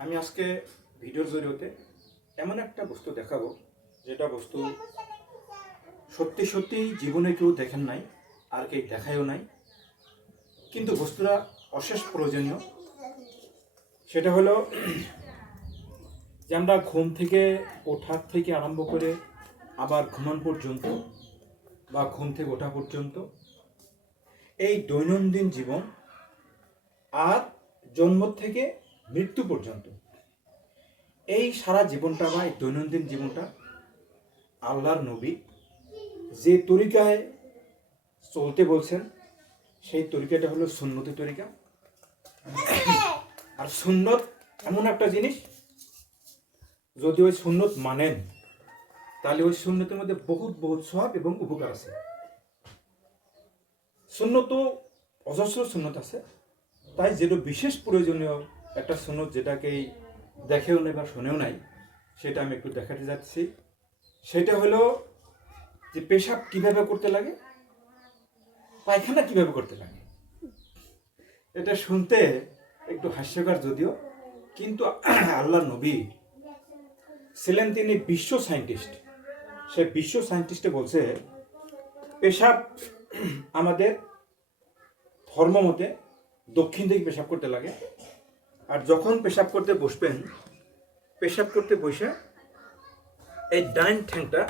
আমি আজকে ভিডিওর জরিয়তে এমন একটা বস্তু দেখাবো, যেটা বস্তু সত্যি সত্যি জীবনে কেউ দেখেন নাই, আর কেউ দেখায়ও নাই। কিন্তু বস্তুটা অশেষ প্রয়োজনীয়। সেটা হলো যে আমরা ঘুম থেকে ওঠার থেকে আরম্ভ করে আবার ঘুমান পর্যন্ত বা ঘুম থেকে ওঠা পর্যন্ত এই দৈনন্দিন জীবন আর জন্ম থেকে মৃত্যু পর্যন্ত। এই সারা জীবনটা বা এই দৈনন্দিন জীবনটা আল্লাহর নবী যে তরিকায় চলতে বলছেন, সেই তরিকাটা হলো সুন্নতি তরিকা। আর সুন্নত এমন একটা জিনিস, যদি ওই সুন্নত মানেন, তাহলে ওই সুন্নতের মধ্যে বহুত বহুত সব এবং উপকার আছে। সুন্নত, অজস্র সুন্নত আছে। তাই যেটা বিশেষ প্রয়োজনীয়, একটা সুন্নত যেটাকেই দেখেও নেই বা শোনেও নাই, সেটা আমি একটু দেখাতে যাচ্ছি। সেটা হলো যে পেশাব কীভাবে করতে লাগে? পায়খানা কীভাবে করতে লাগে? এটা শুনতে একটু হাস্যকর যদিও, কিন্তু আল্লাহ নবী ছিলেন তিনি বিশ্ব সায়েন্টিস্ট। সে বিশ্ব সায়েন্টিস্টে বলছে, পেশাব আমাদের ধর্ম মতে দক্ষিণ দিকে পেশাব করতে লাগে। আর যখন পেশাব করতে বসবেন, পেশাব করতে বসে এই ডাইন ঠ্যাংটা,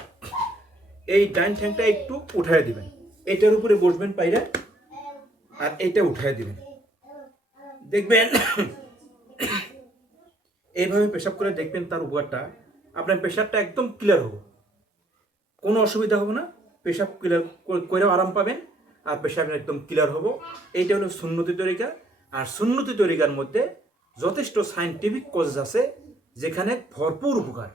এই ডাইন ঠ্যাংটা একটু উঠায় দিবেন। এটার উপরে বসবেন পাইরে আর এইটা উঠায় দিবেন। দেখবেন, এইভাবে পেশাব করে দেখবেন তার উপরটা আপনার পেশাবটা একদম ক্লিয়ার হবে। কোনো অসুবিধা হবে না। পেশাব ক্লিয়ার করেও আরাম পাবেন। পেশাব একদম ক্লিয়ার হব। এইটা হলো সুন্নতি তরিকা। আর সুন্নতি তরিকার মধ্যে যথেষ্ট সাইন্টিফিক কজ আছে, যেখানে ভরপুর উপকার।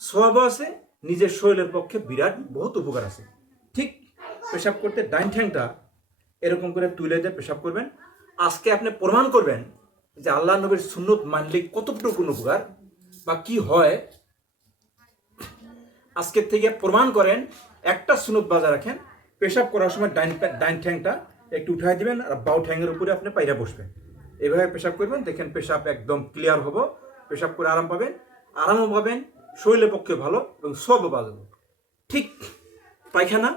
সব আছে, নিজের শরীরের পক্ষে বিরাট বহুত উপকার আছে। ঠিক পেশাব করতে ডাইন ঠ্যাংটা এরকম করে তুলে দিয়ে পেশাব করবেন। আজকে আপনি প্রমাণ করবেন যে আল্লাহ নবীর সুন্নত মানলে কতটুকু উপকার বা কি হয়। আজকের থেকে প্রমাণ করেন, একটা সুনত বাজা রাখেন পেশাব করার সময় ডাইন ডাইন ঠ্যাংটা একটু উঠাই দিবেন আর বাউ ঠ্যাংয়ের উপরে আপনি পায়রা বসবেন। এভাবে পেশাব করবেন, দেখেন পেশাব একদম ক্লিয়ার হব। পেশাব করে আরাম পাবেন, আরামও পাবেন, শরীরের পক্ষে ভালো এবং সবও বাজাবো ঠিক পায়খানা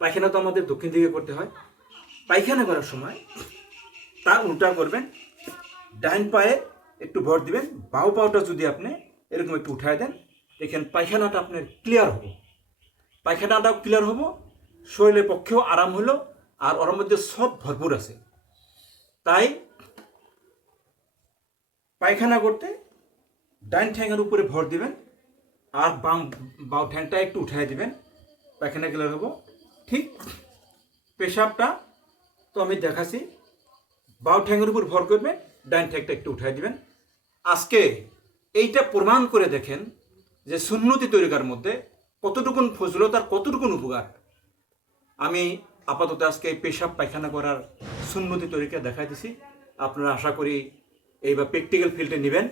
পায়খানা তো আমাদের দক্ষিণ দিকে করতে হয়। পায়খানা করার সময় তার উল্টা করবেন, ডাইন পায়ে একটু ভর দিবেন বাউ পাউটা যদি আপনি এরকম একটু উঠায় দেন, দেখেন পায়খানাটা আপনার ক্লিয়ার হবে। পায়খানাটাও ক্লিয়ার হব, শরীরের পক্ষেও আরাম হলো, আর ওর মধ্যে সব ভরপুর আছে। তাই পায়খানা করতে ডাইন ঠ্যাংয়ের উপরে ভর দিবেন, আর বাম বাউ ঠ্যাংটা একটু উঠাই দিবেন। পায়খানা ক্লিয়ার হব। ঠিক পেশাবটা তো আমি দেখাছি বাউ ঠ্যাংয়ের উপর ভর করবেন, ডাইন ঠ্যাংটা একটু উঠাই দিবেন। আজকে এইটা প্রমাণ করে দেখেন যে সুন্নতি তরিকার মধ্যে কতটুকুন ফজলত আর কতটুকুন উপকার? আমি আপাতত আজকে এই পেশাব পায়খানা করার সুন্নতি তরিকা দেখাই দিছি। আপনারা আশা করি এইবার প্র্যাকটিক্যাল ফিল্ডে নেবেন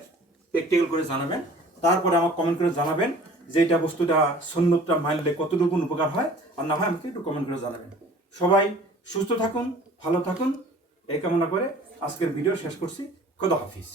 প্র্যাকটিক্যাল করে জানাবেন। তারপরে আমার কমেন্ট করে জানাবেন যে এটা বস্তুটা, সুন্নতটা মানলে কতটুকুন উপকার হয়। আর না হয় আমাকে একটু কমেন্ট করে জানাবেন। সবাই সুস্থ থাকুন, ভালো থাকুন। এই কামনা করে আজকের ভিডিও শেষ করছি। খোদা হাফিজ।